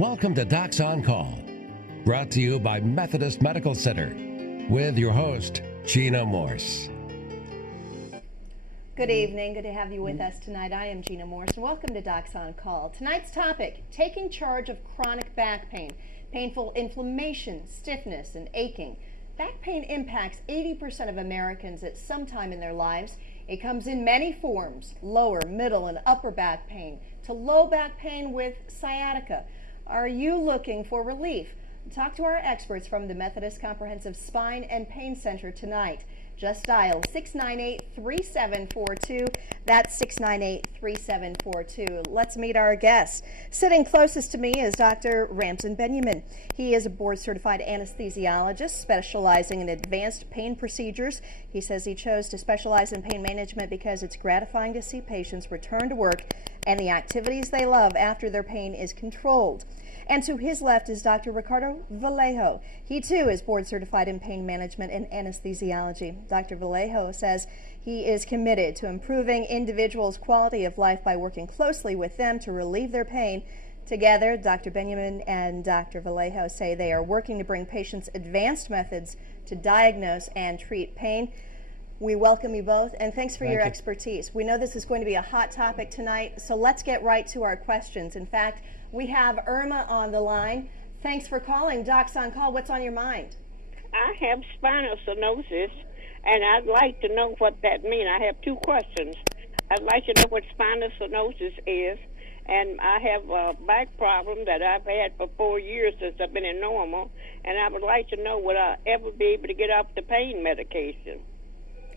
Welcome to Docs on Call, brought to you by Methodist Medical Center, with your host, Gina Morse. Good evening. Good to have you with us tonight. I am Gina Morse, and welcome to Docs on Call. Tonight's topic, taking charge of chronic back pain, painful inflammation, stiffness, and aching. Back pain impacts 80% of Americans at some time in their lives. It comes in many forms: lower, middle, and upper back pain, to low back pain with sciatica. Are you looking for relief? Talk to our experts from the Methodist Comprehensive Spine and Pain Center tonight. Just dial 698-3742. That's 698-3742. Let's meet our guests. Sitting closest to me is Dr. Ramsin Benyamin. He is a board-certified anesthesiologist specializing in advanced pain procedures. He says he chose to specialize in pain management because it's gratifying to see patients return to work and the activities they love after their pain is controlled. And to his left is Dr. Ricardo Vallejo. He too is board certified in pain management and anesthesiology. Dr. Vallejo says he is committed to improving individuals' quality of life by working closely with them to relieve their pain. Together, Dr. Benjamin and Dr. Vallejo say they are working to bring patients advanced methods to diagnose and treat pain. We welcome you both, and thanks for your expertise. We know this is going to be a hot topic tonight, so let's get right to our questions. In fact, we have Irma on the line. Thanks for calling. Docs on Call, what's on your mind? I have spinal stenosis, and I'd like to know what that means. I have two questions. I'd like to know what spinal stenosis is, and I have a back problem that I've had for 4 years since I've been in normal, and I would like to know would I ever be able to get off the pain medication.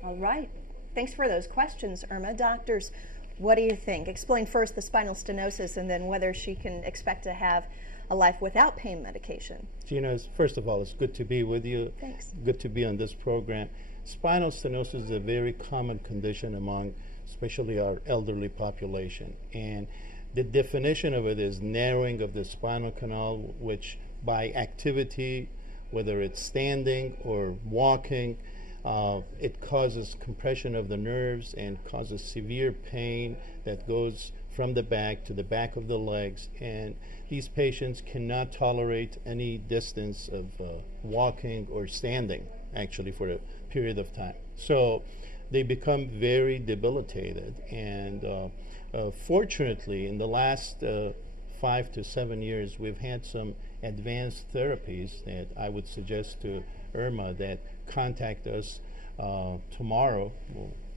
All right. Thanks for those questions, Irma. Doctors, what do you think? Explain first the spinal stenosis and then whether she can expect to have a life without pain medication. Gina, first of all, it's good to be with you. Thanks. Good to be on this program. Spinal stenosis is a very common condition among especially our elderly population. And the definition of it is narrowing of the spinal canal, which by activity, whether it's standing or walking, it causes compression of the nerves and causes severe pain that goes from the back to the back of the legs. And these patients cannot tolerate any distance of walking or standing, actually, for a period of time. So they become very debilitated. And fortunately, in the last 5 to 7 years, we've had some advanced therapies that I would suggest to Irma that contact us tomorrow.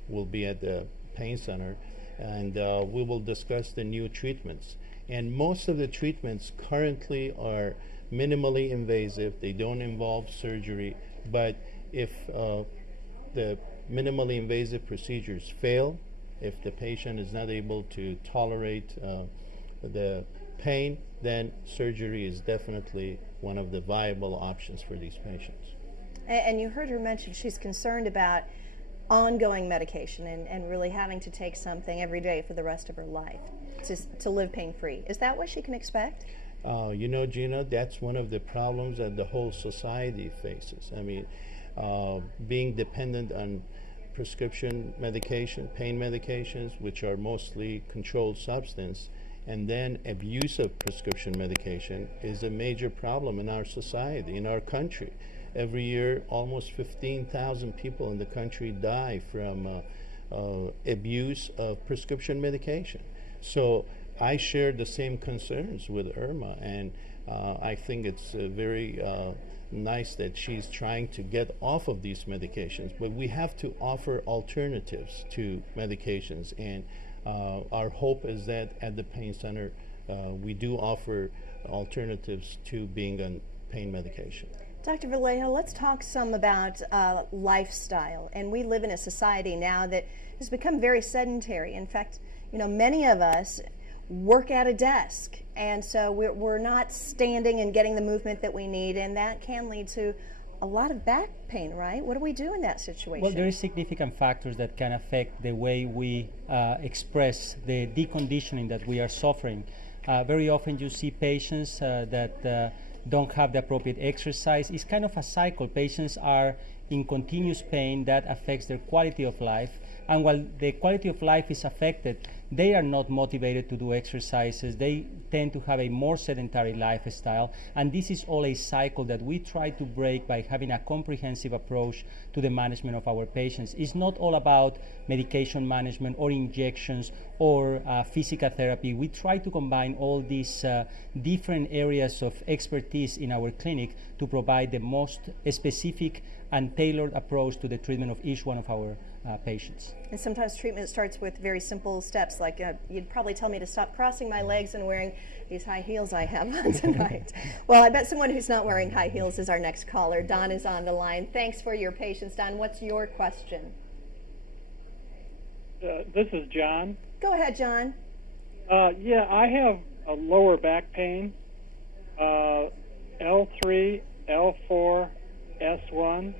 We'll be at the pain center, and we will discuss the new treatments. And most of the treatments currently are minimally invasive. They don't involve surgery, but if the minimally invasive procedures fail, if the patient is not able to tolerate the pain, then surgery is definitely one of the viable options for these patients. And you heard her mention she's concerned about ongoing medication and really having to take something every day for the rest of her life to live pain-free. Is that what she can expect? You know, Gina, that's one of the problems that the whole society faces. I mean, being dependent on prescription medication, pain medications, which are mostly controlled substance, and then abuse of prescription medication is a major problem in our society, in our country. Every year, almost 15,000 people in the country die from abuse of prescription medication. So I share the same concerns with Irma, and I think it's very nice that she's trying to get off of these medications. But we have to offer alternatives to medications, and our hope is that at the pain center we do offer alternatives to being on pain medication. Dr. Vallejo, let's talk some about lifestyle. And we live in a society now that has become very sedentary. In fact, you know, many of us work at a desk, and so we're not standing and getting the movement that we need, and that can lead to a lot of back pain, right? What do we do in that situation? Well, there are significant factors that can affect the way we express the deconditioning that we are suffering. Very often you see patients that don't have the appropriate exercise. It's kind of a cycle. Patients are in continuous pain that affects their quality of life. And while the quality of life is affected, they are not motivated to do exercises. They tend to have a more sedentary lifestyle, and this is all a cycle that we try to break by having a comprehensive approach to the management of our patients. It's not all about medication management or injections or physical therapy. We try to combine all these different areas of expertise in our clinic to provide the most specific and tailored approach to the treatment of each one of our patients. And sometimes treatment starts with very simple steps, like you'd probably tell me to stop crossing my legs and wearing these high heels I have on tonight. Well, I bet someone who's not wearing high heels is our next caller. Don is on the line. Thanks for your patience, Don. What's your question? This is John. Go ahead, John. Yeah, I have a lower back pain, L3, L4, S1,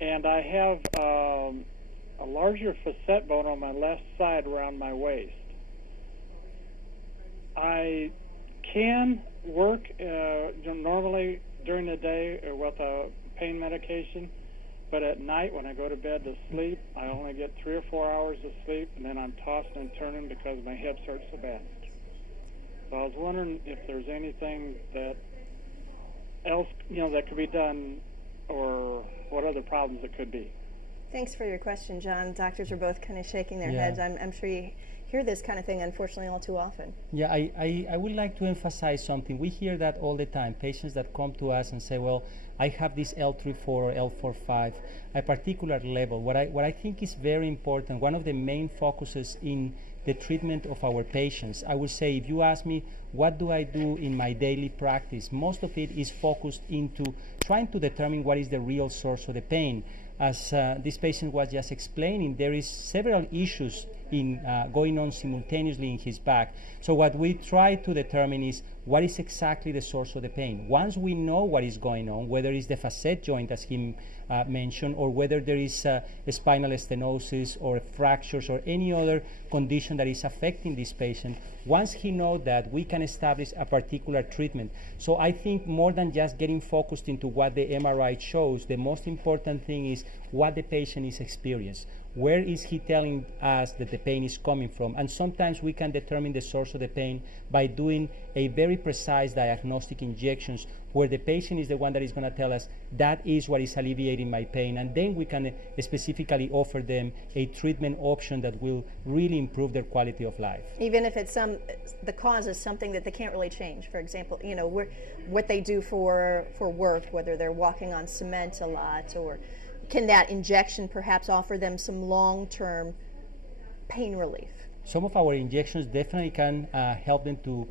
and I have a larger facet bone on my left side around my waist. I can work normally during the day with a pain medication, but at night when I go to bed to sleep, I only get 3 or 4 hours of sleep, and then I'm tossing and turning because my hips hurt so bad. So I was wondering if there's anything that else, that could be done, or what other problems it could be. Thanks for your question, John. Doctors are both kind of shaking their heads. I'm sure you hear this kind of thing, unfortunately, all too often. Yeah, I would like to emphasize something. We hear that all the time. Patients that come to us and say, well, I have this L3-4 or L4-5, a particular level. What I think is very important, one of the main focuses in the treatment of our patients, I would say, if you ask me, what do I do in my daily practice? Most of it is focused into trying to determine what is the real source of the pain. As this patient was just explaining, there is several issues in going on simultaneously in his back. So what we try to determine is what is exactly the source of the pain. Once we know what is going on, whether it's the facet joint, as he mentioned, or whether there is a spinal stenosis or fractures or any other condition that is affecting this patient, once he knows that, we can establish a particular treatment. So I think more than just getting focused into what the MRI shows, the most important thing is what the patient is experiencing. Where is he telling us that the pain is coming from? And sometimes we can determine the source of the pain by doing a very precise diagnostic injections where the patient is the one that is going to tell us that is what is alleviating my pain. And then we can specifically offer them a treatment option that will really improve their quality of life. Even if it's the cause is something that they can't really change. For example, what they do for work, whether they're walking on cement a lot, or can that injection perhaps offer them some long-term pain relief? Some of our injections definitely can help them to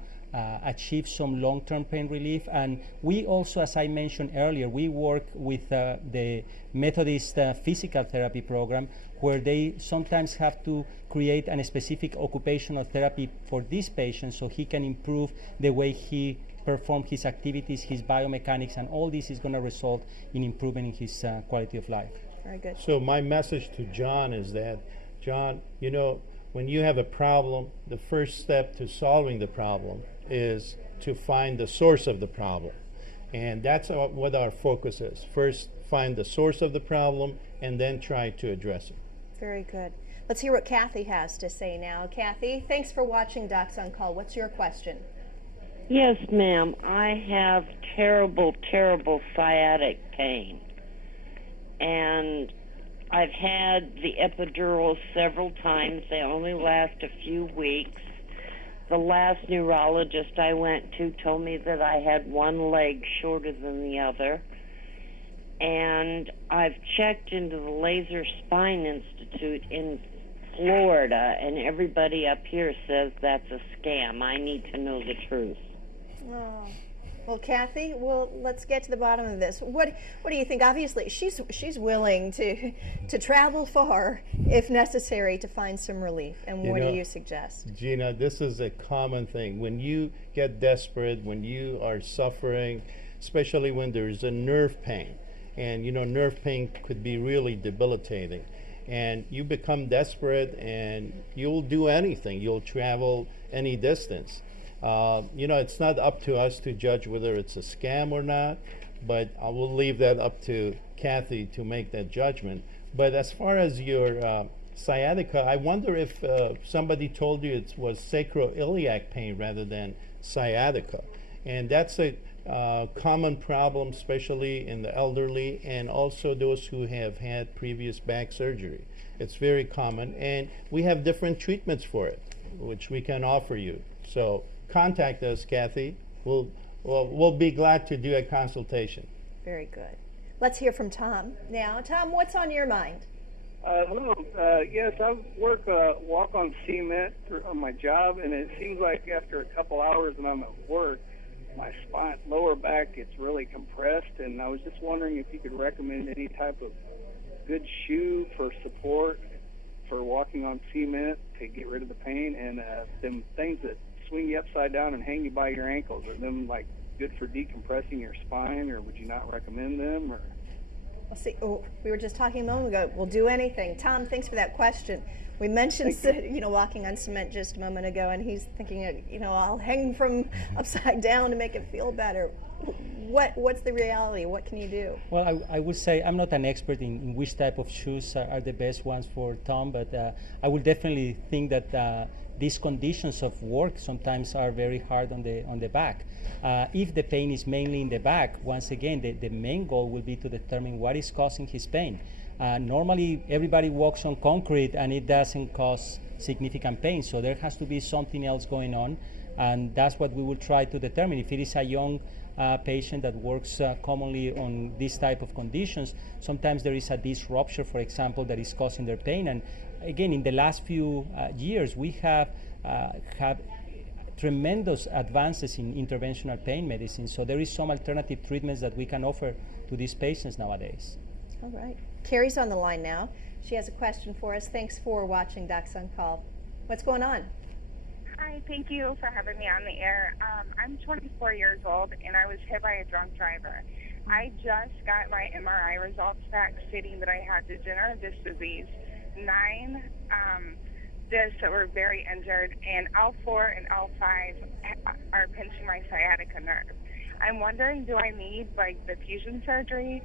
achieve some long-term pain relief. And we also, as I mentioned earlier, we work with the Methodist physical therapy program, where they sometimes have to create a specific occupational therapy for this patient so he can improve the way he perform his activities, his biomechanics, and all this is going to result in improving his quality of life. Very good. So my message to John is that, John, when you have a problem, the first step to solving the problem is to find the source of the problem. And that's what our focus is. First, find the source of the problem, and then try to address it. Very good. Let's hear what Kathy has to say now. Kathy, thanks for watching Docs on Call. What's your question? Yes, ma'am. I have terrible, terrible sciatic pain. And I've had the epidural several times. They only last a few weeks. The last neurologist I went to told me that I had one leg shorter than the other. And I've checked into the Laser Spine Institute in Florida, and everybody up here says that's a scam. I need to know the truth. Oh. Well, Kathy, let's get to the bottom of this. What do you think? Obviously, she's willing to travel far if necessary to find some relief. And what do you suggest? Gina, this is a common thing. When you get desperate, when you are suffering, especially when there's a nerve pain, and nerve pain could be really debilitating, and you become desperate and you'll do anything. You'll travel any distance. It's not up to us to judge whether it's a scam or not, but I will leave that up to Kathy to make that judgment. But as far as your sciatica, I wonder if somebody told you it was sacroiliac pain rather than sciatica. And that's a common problem, especially in the elderly and also those who have had previous back surgery. It's very common, and we have different treatments for it, which we can offer you. So contact us, Kathy. We'll be glad to do a consultation. Very good. Let's hear from Tom now. Tom, what's on your mind? Hello. Yes, I walk on cement on my job, and it seems like after a couple hours when I'm at work, my spine, lower back gets really compressed, and I was just wondering if you could recommend any type of good shoe for support for walking on cement to get rid of the pain, and them things that swing you upside down and hang you by your ankles. Are them like good for decompressing your spine, or would you not recommend them? Or Well, see, we were just talking a moment ago. We'll do anything. Tom, thanks for that question. We mentioned, walking on cement just a moment ago, and he's thinking, I'll hang from upside down to make it feel better. What's the reality? What can you do? Well, I would say I'm not an expert in which type of shoes are the best ones for Tom, but I would definitely think that these conditions of work sometimes are very hard on the back. If the pain is mainly in the back, once again, the main goal will be to determine what is causing his pain. Normally, everybody walks on concrete and it doesn't cause significant pain, so there has to be something else going on, and that's what we will try to determine. If it is a young patient that works commonly on this type of conditions, sometimes there is a disc rupture, for example, that is causing their pain. And again, in the last few years, we have tremendous advances in interventional pain medicine, so there is some alternative treatments that we can offer to these patients nowadays. All right. Carrie's on the line now. She has a question for us. Thanks for watching Docs on Call. What's going on? Hi, thank you for having me on the air. I'm 24 years old, and I was hit by a drunk driver. I just got my MRI results back stating that I had degenerative disc disease, 9 discs that were very injured, and L4 and L5 are pinching my sciatica nerve. I'm wondering, do I need, the fusion surgery?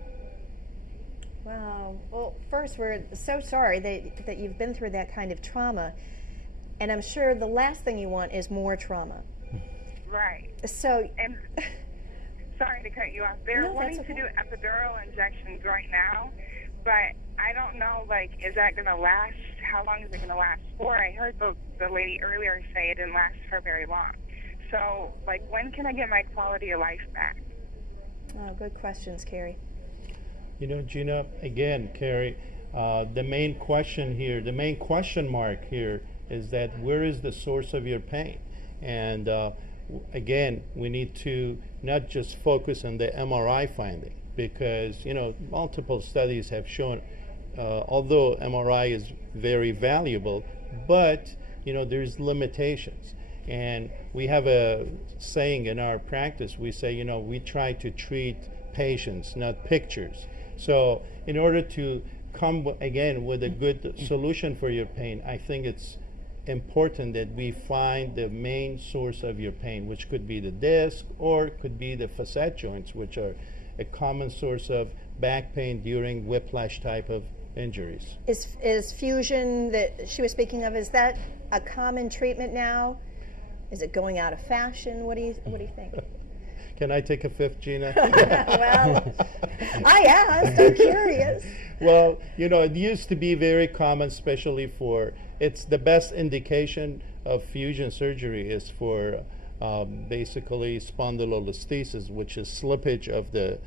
Wow. Well, first, we're so sorry that you've been through that kind of trauma. And I'm sure the last thing you want is more trauma. Right. So, and sorry to cut you off. They're wanting to do epidural injections right now, but I don't know, is that going to last? How long is it going to last for? I heard the lady earlier say it didn't last for very long. So, when can I get my quality of life back? Oh, good questions, Carrie. Gina, again, Carrie, the main question mark here is that where is the source of your pain? And again, we need to not just focus on the MRI finding, because multiple studies have shown, although MRI is very valuable, but there's limitations. And we have a saying in our practice. We say, we try to treat patients, not pictures. So in order to come again with a good solution for your pain, I think it's important that we find the main source of your pain, which could be the disc or could be the facet joints, which are a common source of back pain during whiplash type of injuries. Is fusion that she was speaking of, is that a common treatment now? Is it going out of fashion? What do you think? Can I take a fifth, Gina? Well, I asked. I'm curious. Well, it used to be very common, especially it's the best indication of fusion surgery is for basically spondylolisthesis, which is slippage of the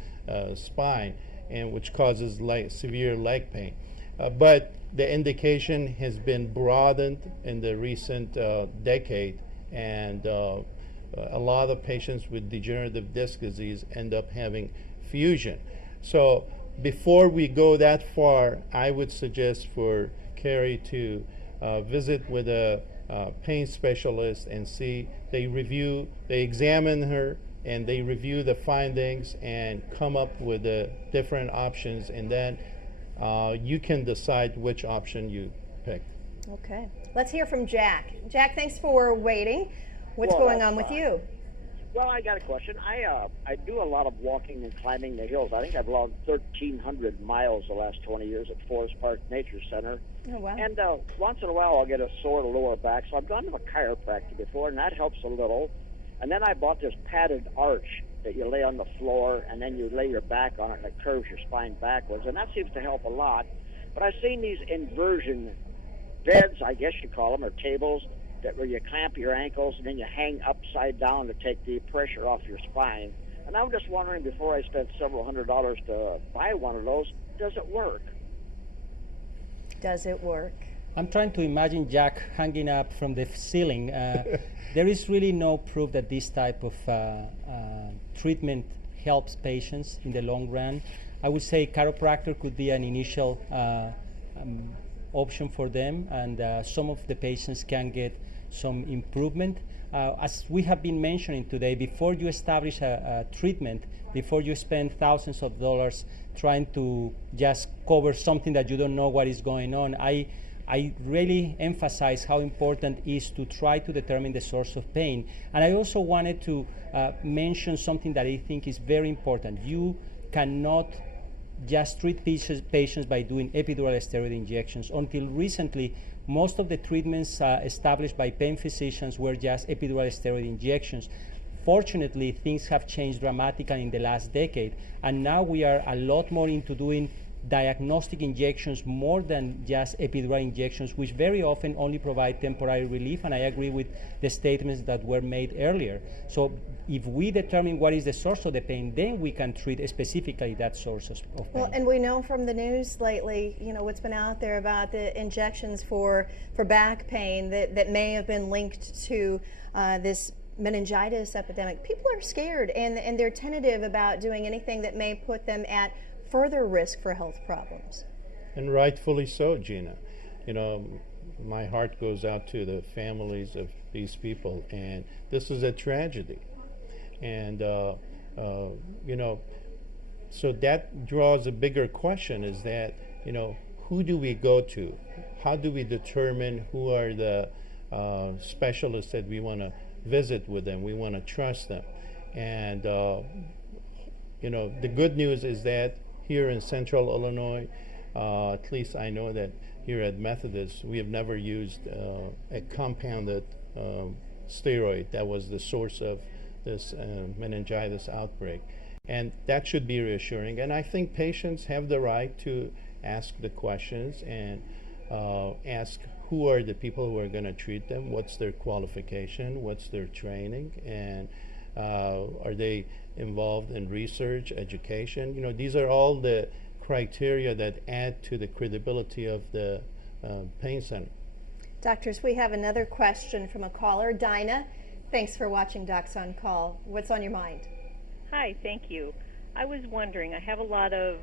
spine, and which causes severe leg pain. But the indication has been broadened in the recent decade, and a lot of patients with degenerative disc disease end up having fusion. So before we go that far, I would suggest for Carrie to visit with a pain specialist and see, they examine her and they review the findings and come up with the different options, and then you can decide which option you pick. Okay. Let's hear from Jack. Jack, thanks for waiting. What's going on with you? Well, I got a question. I do a lot of walking and climbing the hills. I think I've logged 1,300 miles the last 20 years at Forest Park Nature Center. Oh, wow. And once in a while, I'll get a sore lower back. So I've gone to a chiropractor before, and that helps a little. And then I bought this padded arch that you lay on the floor, and then you lay your back on it, and it curves your spine backwards. And that seems to help a lot. But I've seen these inversion beds, I guess you call them, or tables, that where you clamp your ankles and then you hang upside down to take the pressure off your spine. And I'm just wondering, before I spent several $100s to buy one of those, does it work? Does it work? I'm trying to imagine Jack hanging up from the ceiling. There is really no proof that this type of treatment helps patients in the long run. I would say chiropractor could be an initial option for them, and some of the patients can get some improvement. As we have been mentioning today, before you establish a treatment, before you spend thousands of dollars trying to just cover something that you don't know what is going on, I really emphasize how important it is to try to determine the source of pain. And I also wanted to mention something that I think is very important. You cannot just treat patients by doing epidural steroid injections. Until recently, most of the treatments established by pain physicians were just epidural steroid injections. Fortunately, things have changed dramatically in the last decade, and now we are a lot more into doing diagnostic injections more than just epidural injections, which very often only provide temporary relief, and I agree with the statements that were made earlier. So if we determine what is the source of the pain, then we can treat specifically that source of pain. Well, and we know from the news lately, you know, what's been out there about the injections for back pain that may have been linked to this meningitis epidemic. People are scared, and they're tentative about doing anything that may put them at further risk for health problems. And rightfully so, Gina. You know, my heart goes out to the families of these people, and this is a tragedy. And, you know, so that draws a bigger question, is that, you know, who do we go to? How do we determine who are the specialists that we want to visit with them? We want to trust them. And, you know, the good news is that here in Central Illinois, at least I know that here at Methodist, we have never used a compounded steroid that was the source of this meningitis outbreak. And that should be reassuring. And I think patients have the right to ask the questions and ask who are the people who are going to treat them, what's their qualification, what's their training, and are they involved in research, education. You know, these are all the criteria that add to the credibility of the pain center. Doctors, we have another question from a caller. Dinah, thanks for watching Docs on Call. What's on your mind? Hi, thank you. I was wondering, I have a lot of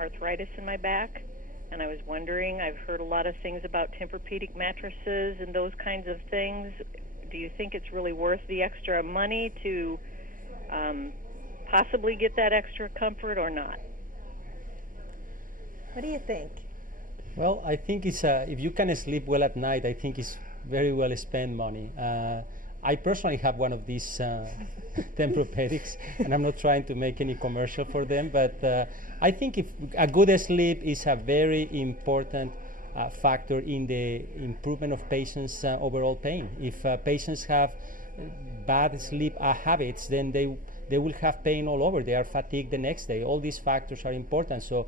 arthritis in my back, and I was wondering, I've heard a lot of things about Tempur-Pedic mattresses and those kinds of things. Do you think it's really worth the extra money to possibly get that extra comfort or not? What do you think? Well, I think it's if you can sleep well at night, I think it's very well spent money. I personally have one of these Tempur-Pedics, and I'm not trying to make any commercial for them, but I think if a good sleep is a very important factor in the improvement of patients' overall pain. If patients have bad sleep habits, then they will have pain all over. They are fatigued the next day. All these factors are important. So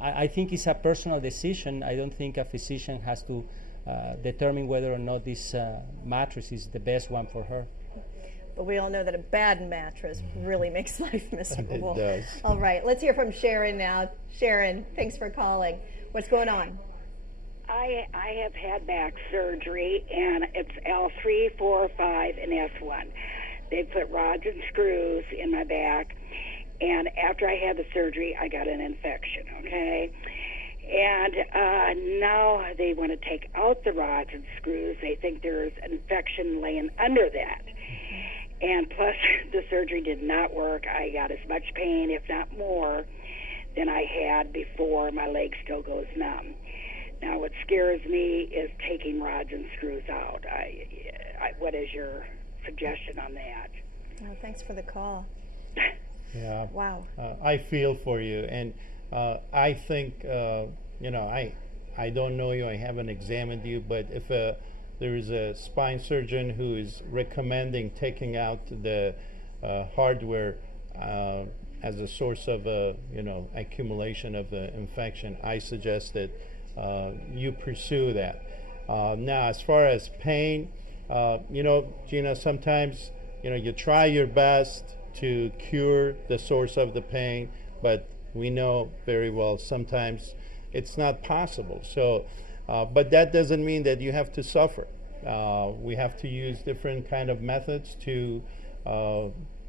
I think it's a personal decision. I don't think a physician has to determine whether or not this mattress is the best one for her. But we all know that a bad mattress really makes life miserable. It does. All right, let's hear from Sharon now. Sharon, thanks for calling. What's going on? I have had back surgery, and it's L3, 4, 5, and S1. They put rods and screws in my back, and after I had the surgery, I got an infection, okay? And now they want to take out the rods and screws. They think there's an infection laying under that. And plus, the surgery did not work. I got as much pain, if not more, than I had before. My leg still goes numb. Now, what scares me is taking rods and screws out. What is your suggestion on that? Oh, thanks for the call. Yeah. Wow. I feel for you, and I think I don't know you. I haven't examined you, but if there is a spine surgeon who is recommending taking out the hardware as a source of accumulation of the infection, I suggest that you pursue that. Now, as far as pain, Gina, sometimes you try your best to cure the source of the pain, but we know very well sometimes it's not possible. So, but that doesn't mean that you have to suffer. We have to use different kind of methods to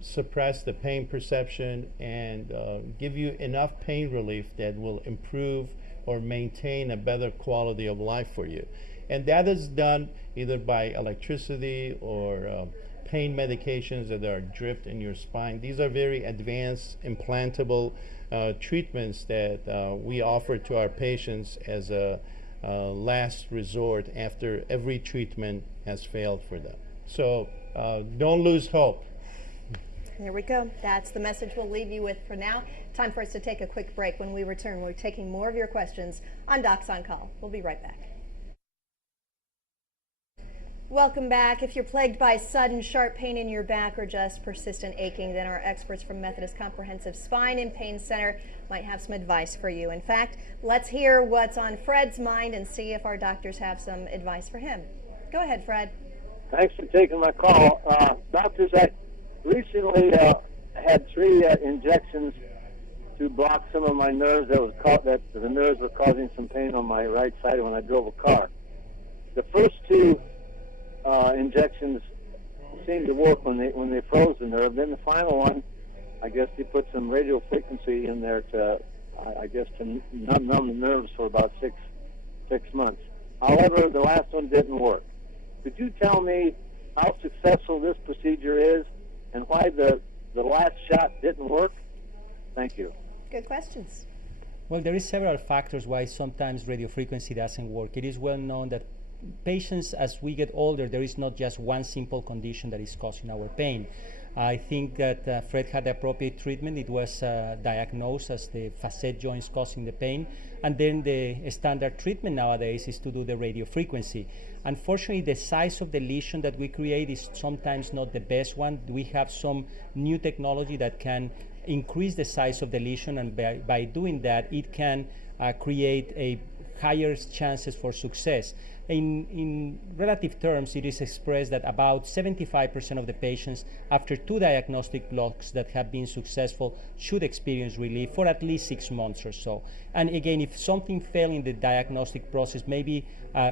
suppress the pain perception and give you enough pain relief that will improve or maintain a better quality of life for you. And that is done either by electricity or pain medications that are dripped in your spine. These are very advanced implantable treatments that we offer to our patients as a last resort after every treatment has failed for them. So don't lose hope. There we go. That's the message we'll leave you with for now. Time for us to take a quick break. When we return, we're taking more of your questions on Docs on Call. We'll be right back. Welcome back. If you're plagued by sudden sharp pain in your back or just persistent aching, then our experts from Methodist Comprehensive Spine and Pain Center might have some advice for you. In fact, let's hear what's on Fred's mind and see if our doctors have some advice for him. Go ahead, Fred. Thanks for taking my call. Doctors, I recently had 3 injections to block some of my nerves that the nerves were causing some pain on my right side when I drove a car. The first 2 injections seemed to work when they froze the nerve. Then the final one, I guess they put some radio frequency in there to numb the nerves for about six months. However, the last one didn't work. Could you tell me how successful this procedure is and why the last shot didn't work? Thank you. Good questions. Well, there is several factors why sometimes radiofrequency doesn't work. It is well known that patients, as we get older, there is not just one simple condition that is causing our pain. I think that Fred had the appropriate treatment. It was diagnosed as the facet joints causing the pain. And then the standard treatment nowadays is to do the radiofrequency. Unfortunately, the size of the lesion that we create is sometimes not the best one. We have some new technology that can increase the size of the lesion, and by doing that, it can create a higher chances for success. In relative terms, it is expressed that about 75% of the patients after 2 diagnostic blocks that have been successful should experience relief for at least 6 months or so. And again, if something failed in the diagnostic process, maybe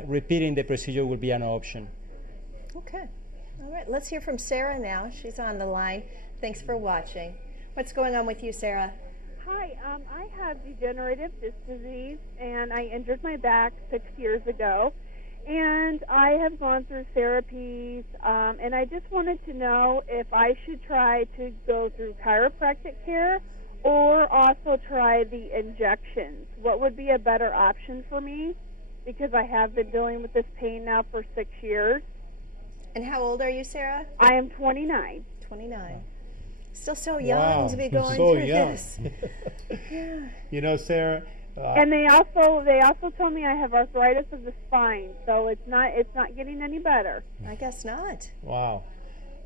repeating the procedure will be an option. Okay. All right. Let's hear from Sarah now. She's on the line. Thanks for watching. What's going on with you, Sarah? Hi, I have degenerative disc disease, and I injured my back 6 years ago. And I have gone through therapies, and I just wanted to know if I should try to go through chiropractic care or also try the injections. What would be a better option for me? Because I have been dealing with this pain now for 6 years. And how old are you, Sarah? I am 29. 29. Still so young to be going so through young. this. Yeah. You know, Sarah. And they also told me I have arthritis of the spine, so it's not getting any better. I guess not. Wow,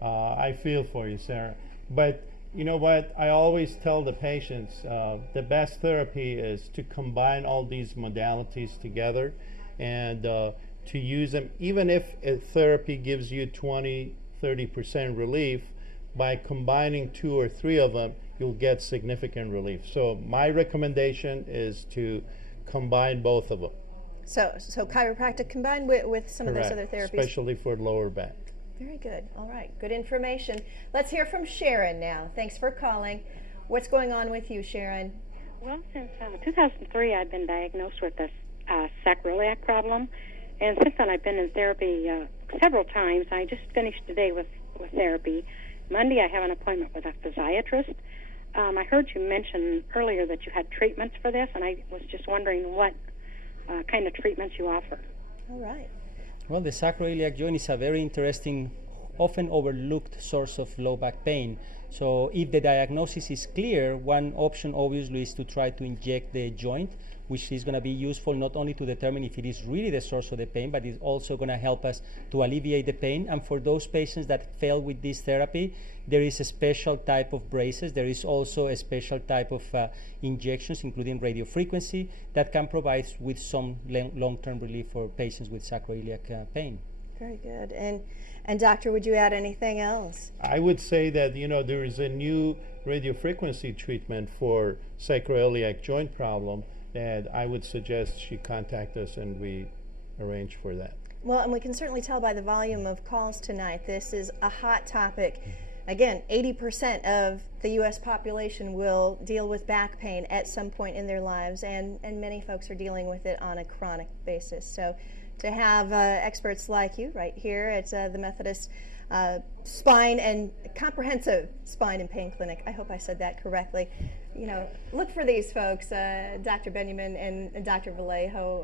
I feel for you, Sarah. But you know what? I always tell the patients the best therapy is to combine all these modalities together, and to use them. Even if a therapy gives you 20-30% relief, by combining 2 or 3 of them, you'll get significant relief. So my recommendation is to combine both of them. So chiropractic combined with some Correct. of those other therapies. Especially for lower back. Very good. All right. Good information. Let's hear from Sharon now. Thanks for calling. What's going on with you, Sharon? Well, since 2003, I've been diagnosed with a sacroiliac problem. And since then, I've been in therapy several times. I just finished today with therapy. Monday, I have an appointment with a physiatrist. I heard you mention earlier that you had treatments for this, and I was just wondering what kind of treatments you offer. All right. Well, the sacroiliac joint is a very interesting often overlooked source of low back pain. So if the diagnosis is clear, one option obviously is to try to inject the joint, which is going to be useful not only to determine if it is really the source of the pain, but it's also going to help us to alleviate the pain. And for those patients that fail with this therapy, there is a special type of braces. There is also a special type of injections, including radiofrequency, that can provide with some long-term relief for patients with sacroiliac pain. Very good. And doctor, would you add anything else? I would say that, there is a new radiofrequency treatment for sacroiliac joint problem that I would suggest she contact us and we arrange for that. Well, and we can certainly tell by the volume of calls tonight, this is a hot topic. Again, 80% of the U.S. population will deal with back pain at some point in their lives, and many folks are dealing with it on a chronic basis. So to have experts like you right here at the Methodist Spine and Comprehensive Spine and Pain Clinic, I hope I said that correctly. Look for these folks. Dr. Benjamin and Dr. Vallejo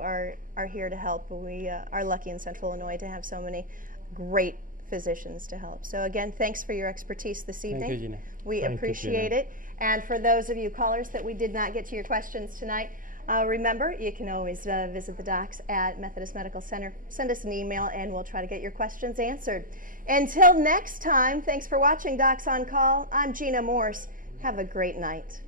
are here to help. We are lucky in Central Illinois to have so many great physicians to help. So again, thanks for your expertise this evening. Thank you, Gina. We appreciate it. And for those of you callers that we did not get to your questions tonight, remember, you can always visit the docs at Methodist Medical Center. Send us an email and we'll try to get your questions answered. Until next time, thanks for watching Docs on Call. I'm Gina Morse. Have a great night.